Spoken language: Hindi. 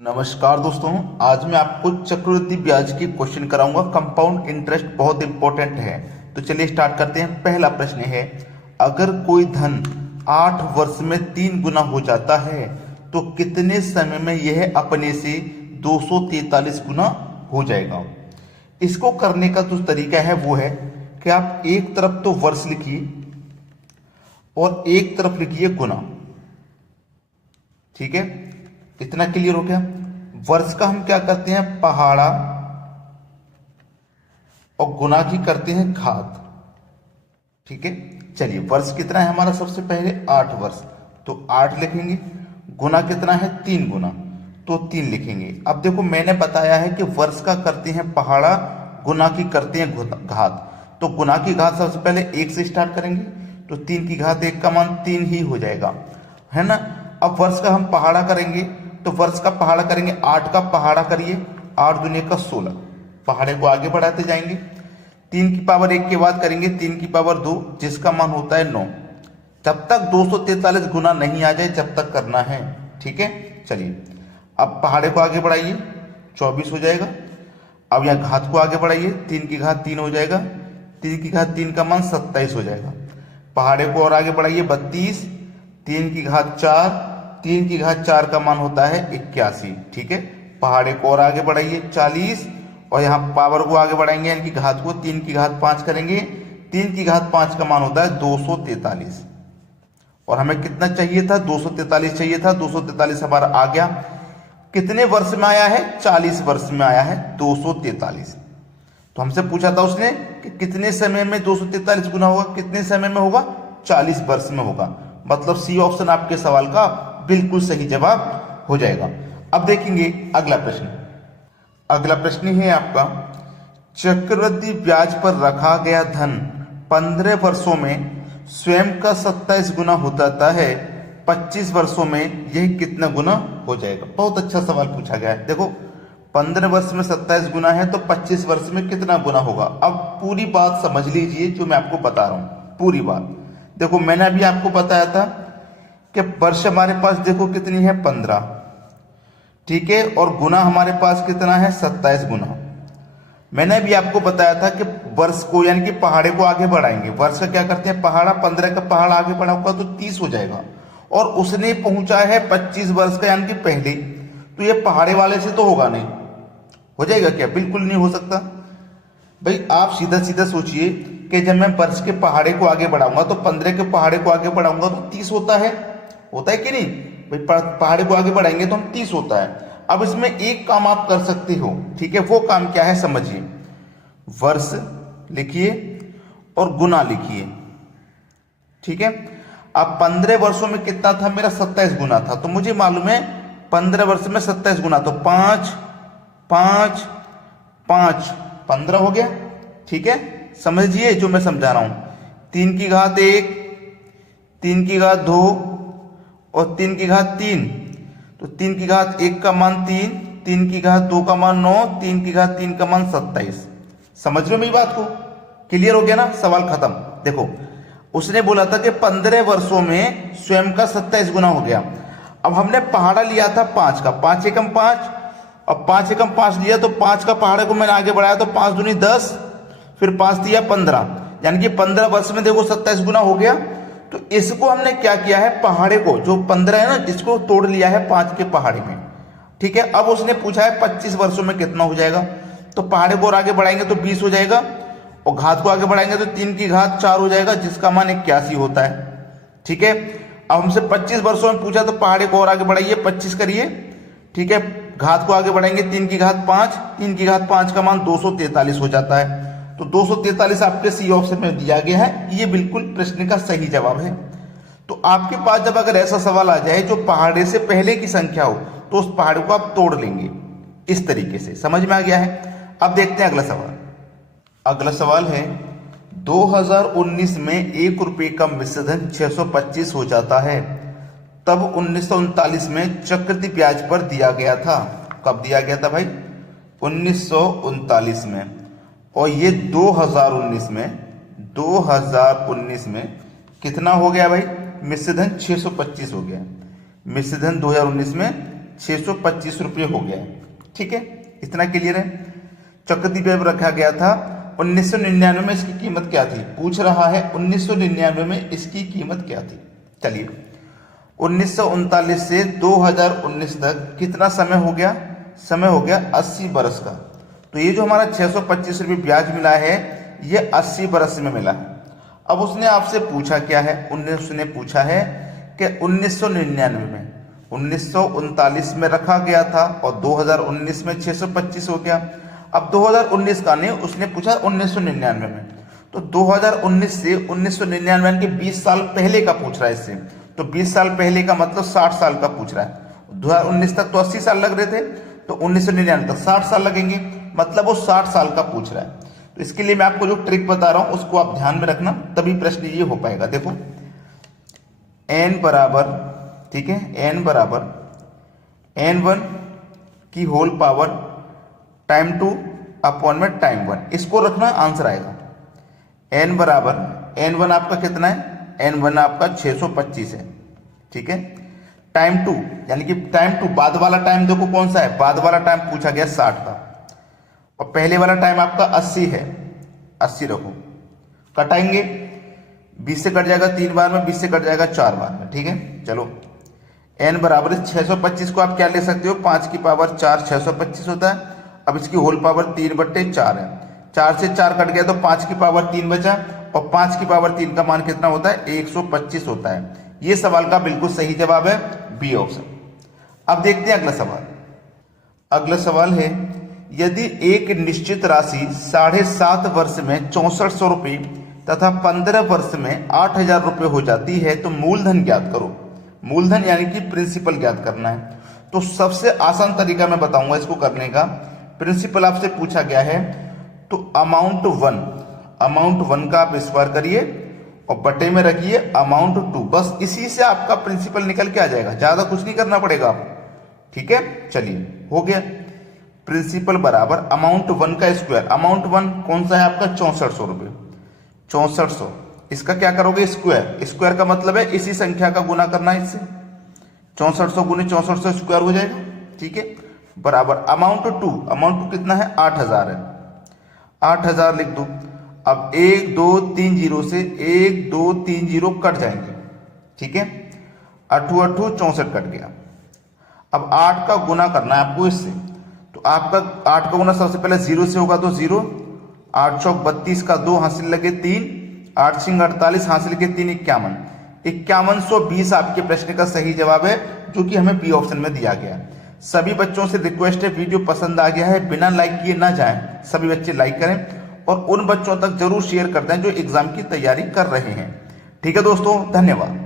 नमस्कार दोस्तों, आज मैं आपको चक्रवृद्धि ब्याज की क्वेश्चन कराऊंगा। कंपाउंड इंटरेस्ट बहुत इंपॉर्टेंट है, तो चलिए स्टार्ट करते हैं। पहला प्रश्न है, अगर कोई धन 8 वर्ष में 3 गुना हो जाता है तो कितने समय में यह अपने से 243 गुना हो जाएगा। इसको करने का जो तरीका है वो है कि आप एक तरफ तो वर्ष लिखिए और एक तरफ लिखिए गुना। ठीक है, इतना क्लियर हो गया। वर्ष का हम क्या करते हैं, पहाड़ा, और गुना की करते हैं घात। ठीक है, चलिए वर्ष कितना है हमारा, सबसे पहले 8 वर्ष, तो 8 लिखेंगे। गुना कितना है, 3 गुना, तो 3 लिखेंगे। अब देखो मैंने बताया है कि वर्ष का करते हैं पहाड़ा, गुना की करते हैं घात। तो गुना की घात सबसे पहले 1 से स्टार्ट करेंगे, तो 3 की घात 1 का मान 3 ही हो जाएगा, है ना। अब वर्ष का हम पहाड़ा करेंगे, तो वर्ष का पहाड़ा करेंगे, 8 का पहाड़ा करिए, 8 दूनी का 16, पहाड़े को आगे बढ़ाते जाएंगे। 3 की पावर 1 के बाद करेंगे 3 की पावर 2, जिसका मान होता है 9। जब तक 243 गुना नहीं आ जाए जब तक करना है। ठीक है, चलिए अब पहाड़े को आगे बढ़ाइए, 24 हो जाएगा। अब यहाँ घात को आगे बढ़ाइए, 3 की घात 3 हो जाएगा, 3 की घात 3 का मान 27 हो जाएगा। पहाड़े को और आगे बढ़ाइए, 32, 3 की घात 4, 3 की घात 4 का मान होता है 81। ठीक है, पहाड़े को और आगे बढ़ाइए, 40, और यहाँ पावर को आगे बढ़ाएंगे, यानी कि घात को 3 की घात 5 करेंगे, 3 की घात 5 का मान होता है 243। और हमें कितना चाहिए था, 243 चाहिए था, 243 हमारा आ गया। कितने वर्ष में आया है, 40 वर्ष में आया है 243। तो हमसे पूछा था उसने कि कितने समय में 243 गुना होगा, कितने समय में होगा, 40 वर्ष में होगा। मतलब सी ऑप्शन आपके सवाल का बिल्कुल सही जवाब हो जाएगा। अब देखेंगे अगला प्रश्न। अगला प्रश्न है आपका, चक्रवृद्धि ब्याज पर रखा गया धन 15 वर्षों में स्वयं का 27 गुना हो जाता है, 25 वर्षों में यह कितना गुना हो जाएगा। बहुत अच्छा सवाल पूछा गया है। देखो 15 वर्ष में 27 गुना है तो 25 वर्ष में कितना गुना होगा। अब पूरी बात समझ लीजिए जो मैं आपको बता रहा हूं, पूरी बात। देखो मैंने अभी आपको बताया था कि वर्ष हमारे पास देखो कितनी है, 15। ठीक है, और गुना हमारे पास कितना है, 27 गुना। मैंने भी आपको बताया था कि वर्ष को यानी कि पहाड़े को आगे बढ़ाएंगे। वर्ष का क्या करते हैं, पहाड़ा, 15 का पहाड़ा आगे बढ़ाऊंगा तो 30 हो जाएगा, और उसने पहुंचा है 25 वर्ष का यानी कि पहले, तो ये पहाड़े वाले से तो होगा नहीं। हो जाएगा क्या, बिल्कुल नहीं हो सकता। भाई आप सीधा सीधा सोचिए कि जब मैं वर्ष के पहाड़े को आगे बढ़ाऊंगा तो 15 के पहाड़े को आगे बढ़ाऊंगा तो 30 होता है कि नहीं। भाई पहाड़े को आगे बढ़ाएंगे तो हम 30 होता है। अब इसमें एक काम आप कर सकते हो, ठीक है, वो काम क्या है समझिए। वर्ष लिखिए और गुना लिखिए। ठीक है, अब 15 वर्षों में कितना था मेरा, 27 गुना था, तो मुझे मालूम है 15 वर्ष में 27 गुना, तो 5 5 5 15 हो गया। ठीक है, समझिए जो मैं समझा रहा हूं। 3 की घात 1, 3 की घात 2 और 3 की घात 3, तो 3 की घात 1 का मान 3, 3 की घात 2 का मान 9, 3 की घात 3 का मान 27। समझ रहे हो मेरी बात को, क्लियर हो गया ना, सवाल खत्म। देखो उसने बोला था कि 15 वर्षों में स्वयं का 27 गुना हो गया। अब हमने पहाड़ा लिया था 5 का, 5 एकम 5, अब 5 एकम 5 लिया तो 5 का पहाड़े को मैंने आगे बढ़ाया तो 5 दूनी 10, फिर 5 दिया 15, यानी कि 15 वर्ष में देखो 27 गुना हो गया। तो इसको हमने क्या किया है, पहाड़े को जो 15 है ना, इसको तोड़ लिया है 5 के पहाड़े में। ठीक है, अब उसने पूछा है 25 वर्षों में कितना हो जाएगा, तो पहाड़े को और आगे बढ़ाएंगे तो 20 हो जाएगा, और घात को आगे बढ़ाएंगे तो 3 की घात 4 हो जाएगा, जिसका मान 81 होता है। ठीक है, अब हमसे 25 वर्षों में पूछा तो पहाड़े को और आगे बढ़ाइए, 25 करिए। ठीक है, घात को आगे बढ़ाएंगे, 3 की घात 5, 3 की घात 5 का मान 243 हो जाता है। तो 243 आपके सी ऑप्शन में दिया गया है, ये बिल्कुल प्रश्न का सही जवाब है। तो आपके पास जब अगर ऐसा सवाल आ जाए जो पहाड़े से पहले की संख्या हो तो उस पहाड़े को आप तोड़ लेंगे इस तरीके से। समझ में आ गया है। अब देखते हैं अगला सवाल। अगला सवाल है, 2019 में 1 रुपये का मिश्रधन 625 हो जाता है, तब 1939 में चक्रवृद्धि ब्याज पर दिया गया था। कब दिया गया था भाई, 1939 में। और ये 2019 में कितना हो गया भाई, मिश्रधन 625 हो गया। मिश्रधन 2019 में 625 रुपये हो गया है। ठीक है, इतना क्लियर है। चक्रवृद्धि ब्याज रखा गया था 1999 में, इसकी कीमत क्या थी पूछ रहा है। 1999 में इसकी कीमत क्या थी। चलिए 1939 से 2019 तक कितना समय हो गया, समय हो गया 80 बरस का। तो ये जो हमारा 625 रुपये ब्याज मिला है ये 80 बरस में मिला है। अब उसने आपसे पूछा क्या है, उसने पूछा है कि 1999 में 1939 में रखा गया था और 2019 में 625 हो गया। अब 2019 का नहीं, उसने पूछा 1999 में, तो 2019 से 1999 के 20 साल पहले का पूछ रहा है इससे। तो 20 साल पहले का मतलब 60 साल का पूछ रहा है। 2019 तक तो 80 साल लग रहे थे, तो 1999 तक 60 साल लगेंगे, मतलब वो 60 साल का पूछ रहा है। तो इसके लिए मैं आपको जो ट्रिक बता रहा हूं उसको आप ध्यान में रखना, तभी प्रश्न ये हो पाएगा। देखो n बराबर, ठीक है, n बराबर n1 की होल पावर टाइम 2 अपॉन में टाइम 1, इसको रखना, आंसर आएगा। n बराबर n1 आपका कितना है, n1 आपका 625 है। ठीक है, टाइम 2 यानी कि टाइम 2 बाद वाला टाइम देखो कौन सा है, बाद वाला टाइम पूछा गया 60 का, और पहले वाला टाइम आपका 80 है, 80 रखो। कटाएंगे, 20 से कट जाएगा 3 बार में, 20 से कट जाएगा 4 बार में। ठीक है, चलो n बराबर 625 को आप क्या ले सकते हो, 5 की पावर 4 625 होता है। अब इसकी होल पावर 3/4 है, 4 से 4 कट गया तो 5 की पावर 3 बचा, और 5 की पावर 3 का मान कितना होता है, 125 होता है। ये सवाल का बिल्कुल सही जवाब है बी ऑप्शन। अब देखते हैं अगला सवाल। अगला सवाल है, यदि एक निश्चित राशि 7.5 वर्ष में 6400 रुपये तथा 15 वर्ष में 8000 रुपये हो जाती है तो मूलधन ज्ञात करो। मूलधन यानी कि प्रिंसिपल ज्ञात करना है। तो सबसे आसान तरीका मैं बताऊंगा इसको करने का। प्रिंसिपल आपसे पूछा गया है तो अमाउंट 1 का आप स्क्वायर करिए और बटे में रखिए अमाउंट 2, बस इसी से आपका प्रिंसिपल निकल के आ जाएगा, ज्यादा कुछ नहीं करना पड़ेगा आपको। ठीक है, चलिए हो गया। प्रिंसिपल बराबर अमाउंट 1 का स्क्वायर, अमाउंट 1 कौन सा है आपका 6400 रुपये, 6400, इसका क्या करोगे स्क्वायर, स्क्वायर का मतलब है इसी संख्या का गुना करना है इससे, 6400 गुने 6400 स्क्वायर हो जाएगा। ठीक है, बराबर अमाउंट 2, अमाउंट 2 कितना है 8000 है, 8000 लिख दो। अब 1 2 3 0 से 1 2 3 0 कट जाएंगे। ठीक है, 8 8 64 कट गया। अब 8 का गुना करना है आपको इससे, तो आपका 8 का गुना सबसे पहले 0 से होगा तो 0, 8 चौक 32 का 2 हासिल लगे 3, 8 सिंह 48 हासिल के 3 51, 5120 आपके प्रश्न का सही जवाब है, जो कि हमें बी ऑप्शन में दिया गया। सभी बच्चों से रिक्वेस्ट है, वीडियो पसंद आ गया है बिना लाइक किए ना जाएं, सभी बच्चे लाइक करें और उन बच्चों तक जरूर शेयर कर दें जो एग्जाम की तैयारी कर रहे हैं। ठीक है दोस्तों, धन्यवाद।